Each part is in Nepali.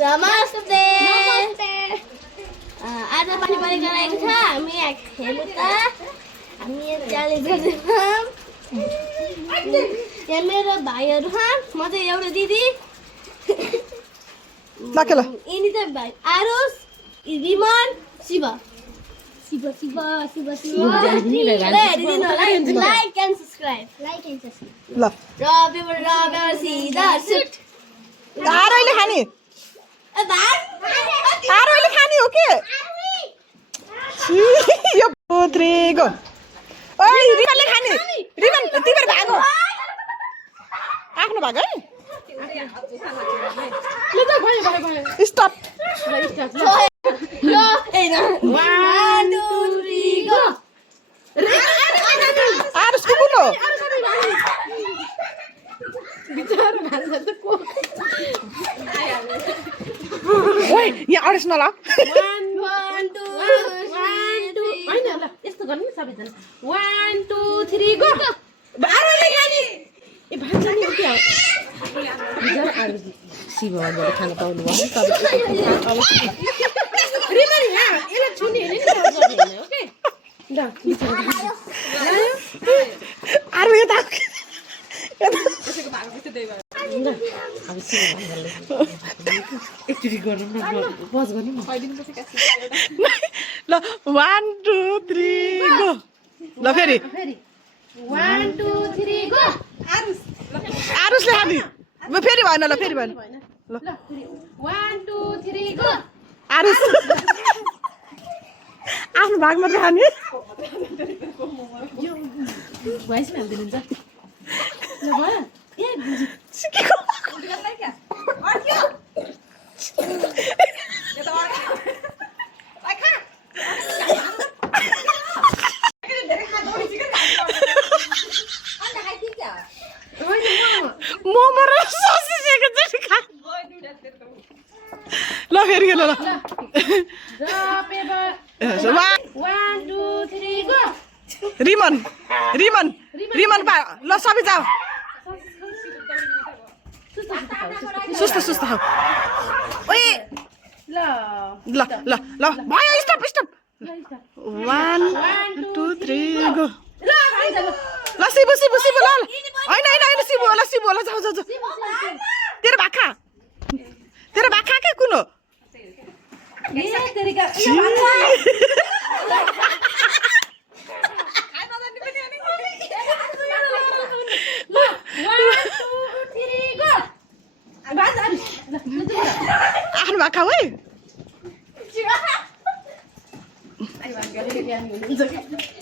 नमस्ते आज पनि गरेको छ हामी हेर्नु त हामी च्यालेन्ज गर्दैछौँ यहाँ मेरो भाइहरू छन् म चाहिँ एउटा दिदी यिनी चाहिँ भाइ आरुष रिमन शिव शिव शिव शिव शिव हेरिदिनु होला लाइक एन्ड सब्स्क्राइब ल र सिधा सुट आरोले खाने आरोले खाने हो के यो पोत्रेको ओइ रिमनले खाने रिमन तिम्रो भागो आफ्नो भाग है स्टप आरुषको कुन हो ओइ यहाँ अडेस नला यस्तो गर्नु नि सबैजना 1 2 3 गो आरोले खाने ए भान्जा नि के हो बिचार आरु शिवले खाना पाउनु भयो अब रिमन यहाँ यसलाई छुने हैन नि ओके ल आरु यता यसको भाग पछि देबै ल अब शिवले एकचोटी गर्नु न बस गर्नु न ल 1 2 3 गो ल फेरि 1 2 3 गो आरुषले खाने फेरि भएन ल फेरि भएन ल 1 2 3 गो आरुष आफ्नो भाग मात्र खाने भएछ नि हाल्दिनुहुन्छ ल भयो ए बुझी सिकेको मोमो र ससेज एकचोटि खा ल फेरि ल ल पेपर 1 2 3 गो रिमन रिमन रिमन पा ल सबै जाऊ सुस्त सुस्त खाऊ ओइ ल ल ल ल भयो स्टप स्टप 1 2 3 गो ल शिबु शिबु शिबु ल हैन हैन हैन शिबु ल जाऊ जाऊ जाऊ तेरो भाखा के कुन हो ए तेरिका आफ्नो भाखा है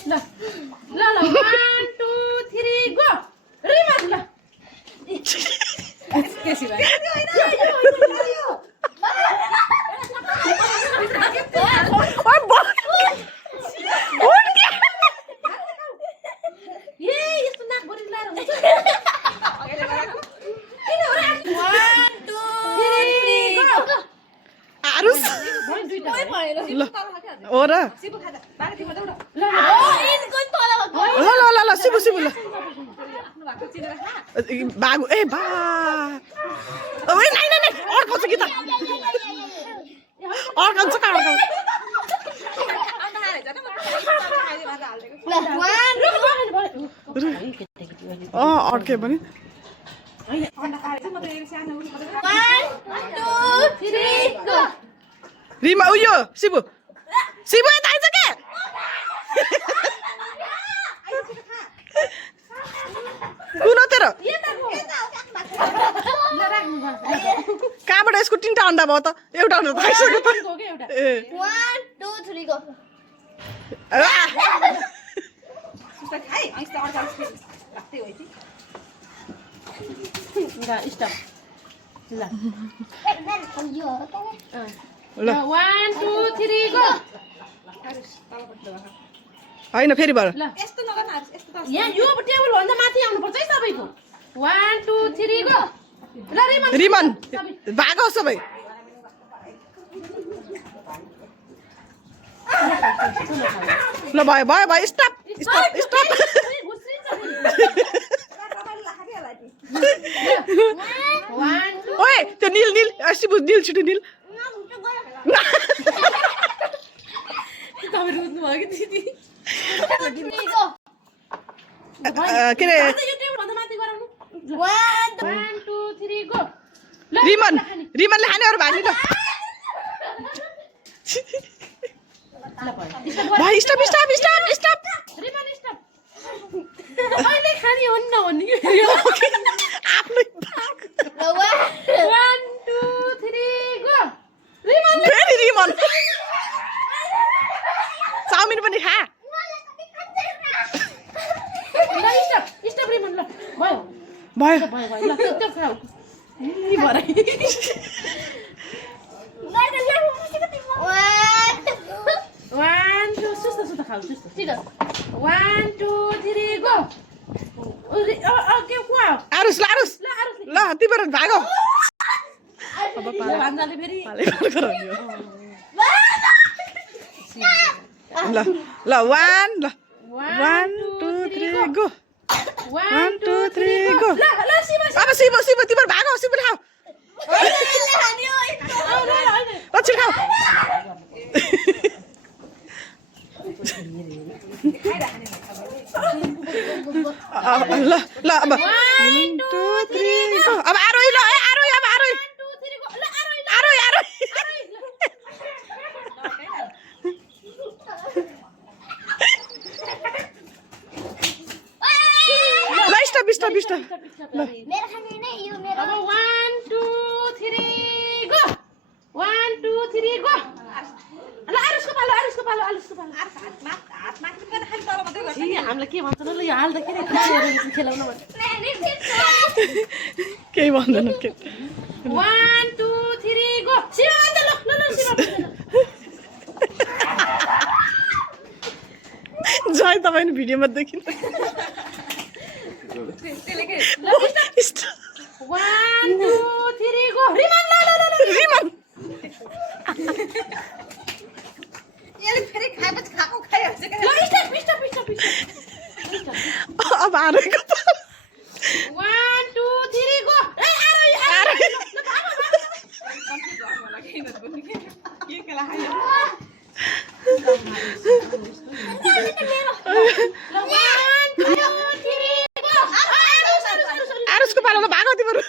ल 1 2 3 गो रिमन ल केसी भाइ यस्तो नाक भरि लाएर हुन्छ आरुष ल हो र ल ल ल ल शिबु शिबु ल बागु ए बा ओइ नाइ नाइ अर्काउँछ कि त अर्काउँछ का अर्के पनि 1 2 3 गो रिमा उयो शिबु शिबु यता आइज के कुन हो तेरो कहाँबाट यसको 3टा अन्डा भयो त एउटा अन्डा त खाइसक्यो त 1 2 3 गो स्टप ल ल 1 2 3 गो हैन फेरि भर ल यस्तो नगर्नु यस्तो यहाँ यो टेबल भन्दा माथि आउनु पर्छ है सबैको 1 2 3 गो ल रिमन भागो सबै ल भयो भयो भयो स्टप स्टप स्टप 1 2 ओए त्यो नील नील सिबु नील छिटो नील तपाईँ रुच्नु भयो कि दिदी के अरे यो टेबलभन्दा माथि गराउनु 1 2 3 गो रिमन रिमनले खाने अरू भाजी ल भाइ स्टप स्टप स्टप स्टप रिमन स्टप अहिले खाने हो नि नभन्ने कि आफ्नै 1 2 3 गो रिमन फेरि रिमन चाउमिन पनि खा ल स्टप स्टप रिमन ल भयो भयो भयो भयो ल त्यो खाऊ नि भरै 1 2 सुस्त सुस्त खाऊ सुस्त 1 2 3 गो के खुवा आरुस ल आरुस ल आरुस ल तिम्रो भागो भान्जाले फेरि ल ल 1 ल 1 2 3 गो 1 2 3 गो ल ल शिव अब शिव शिव तिम्रो भागो शिव खाऊ पछि खाऊ ल ल अब 1 2 3 गो अब आरोही ल आरोही अब आरोही 1 2 3 गो ल आरोही आरोही ल स्टप स्टप स्टप मेरो खाने नै यो मेरो अब 1 2 3 गो 1 2 3 गो ल आरुसको पालो आरुसको पालो आरुसको पालो हामीलाई के भन्छ न ल यो हाल्दाखेरि खेलाउन भन्छ केही भन्दैन के 1 2 3 गो शिव भन्छ ल ल शिव जय तपाईँ भिडियोमा देखिनु 1 2 3 गो रिमन ल ल ल रिमन यसले फेरि खाएपछि खाएको खाइहाल्छ क्या ल स्टप स्टप स्टप अब आरोहीको 1 2 3 गो ए आरोही आरोही के केला खायो आरुसको पालो ल भागो तिम्रो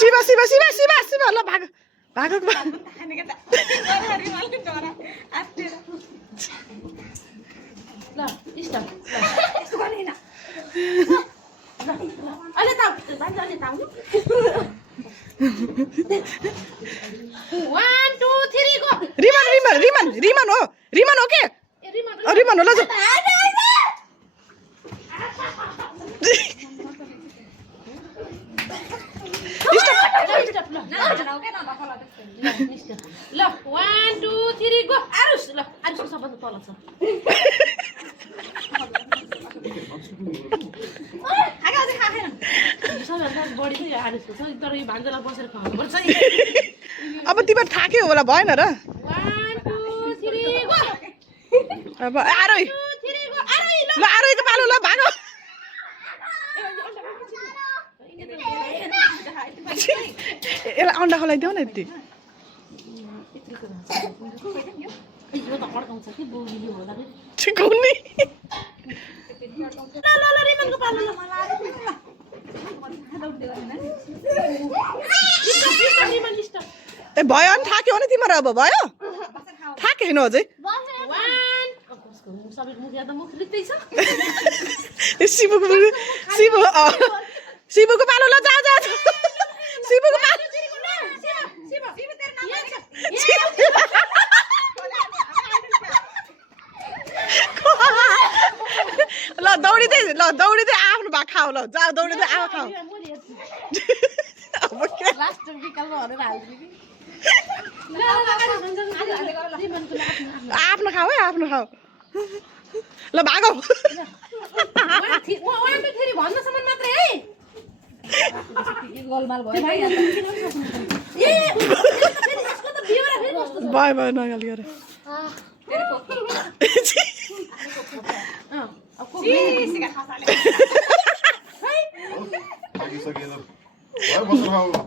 शिव शिव शिव शिव शिव ल भाग भाग खानेका त रिमलले डरा आत्तेर ल स्टप यस्तो गर्ने हैन अहिले त भन्छ अहिले त आउनु 1 2 3 गो रिमन रिमन रिमन रिमन हो के ए रिमन रिमन हो ल जाऊ स्टप ल नजाऊ के नभकला ल 1 2 3 गो आरुस ल आरुसको सबभन्दा तल छ आगा चाहिँ खाएन सबैभन्दा बढी चाहिँ आरुसको छ तर यो भान्जालाई बसेर खुवाउनु पर्छ अब तिम्रो थाक्यो होला भएन र 1 2 3 गो अब आरोही 2 3 गो आरोही ल ल आरोहीको पालो ल भागो यसलाई अन्डा खुलाइदेऊ न यति यो त अड्काउँछ कि बोली होला कि ठिकाउनी ल ल ल रिमनको पालो ल रिमन स्टप ए भयो नि थाक्यो भने तिम्रो अब भयो थाक्यो होइन अझै 1 सबैको मुख याद मुख लिक्दै छ शिवको शिवको पालो ल जा जा शिवको पालो ल दौडिँदै आफ्नो भाग खाऊ ल जा दौडिँदै आऊ खाऊ अब के लास्ट विकल्प भनेर हाल्छु कि आफ्नो खाऊ है आफ्नो खाऊ ल भागौ 1 2 3 भन्नसम्म मात्रै है गोलमाल भयो भाइ ए यसको त बाई बाई नगाल गरे थाकिसकेर भयो बस्नु